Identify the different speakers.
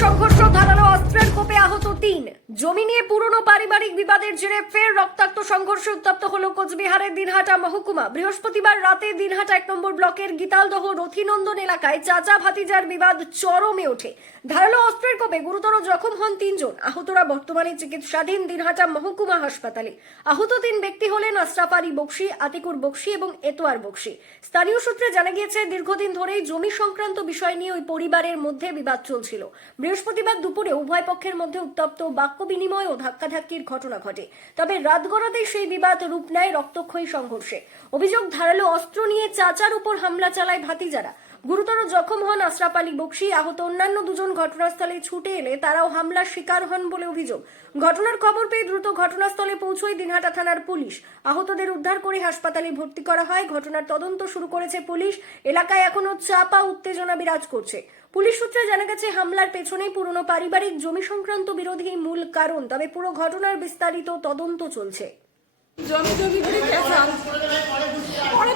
Speaker 1: সংঘর্ষ ধারালো অস্ত্রের কোপে আহত তিন। জমি নিয়ে পুরনো পারিবারিক বিবাদের জেরে ফের রক্তাক্ত সংঘর্ষে উত্তপ্ত হল কোচবিহারের দিনহাটা মহকুমা। বৃহস্পতিবার রাতে দিনহাটা এক নম্বর ব্লকের গীতালদহ রথিনন্দন এলাকায় চাচা ভাতিজার বিবাদ চরমে ওঠে। ধারালো অস্ত্রের কোপে গুরুতর জখম হন তিনজন। আহতরা বর্তমানে চিকিৎসাধীন দিনহাটা মহকুমা হাসপাতালে। আহত তিন ব্যক্তি হলেন আশরাফ আলী বক্সি, আতিকুর বক্সি এবং এতোয়ার বক্সি। স্থানীয় সূত্রে জানা গিয়েছে, দীর্ঘদিন ধরেই জমি সংক্রান্ত বিষয় নিয়ে ওই পরিবারের মধ্যে বিবাদ চলছিল। বৃহস্পতিবার দুপুরে উভয় পক্ষের মধ্যে উত্তপ্ত বাক্য বিনিময় ও ধাক্কাধাক্কির ঘটনা ঘটে। তবে রাত গড়াতেই সেই বিবাদ রূপ নেয় রক্তক্ষয়ী সংঘর্ষে। অভিযোগ, ধারালো অস্ত্র নিয়ে চাচার উপর হামলা চালায় ভাতিজারা। গুরুতর জখম হন আশরাফ আলী বক্সি আহত অন্যান্য দুজন ঘটনাস্থলে ছুটে এলে তারাও হামলার শিকার হন বলে অভিযোগ। ঘটনার খবর পেয়ে দ্রুত ঘটনাস্থলে পৌঁছয় দিনহাটা থানার পুলিশ। আহতদের উদ্ধার করে হাসপাতালে ভর্তি করা হয়। ঘটনার তদন্ত শুরু করেছে পুলিশ। এলাকায় এখনও চাপা উত্তেজনা বিরাজ করছে। পুলিশ সূত্রে জানা গেছে হামলার পেছনেই পুরনো পারিবারিক জমি সংক্রান্ত বিরোধী মূল কারণ তবে পুরো ঘটনার বিস্তারিত তদন্ত চলছে।
Speaker 2: জমি জমি করে পেশাল পরে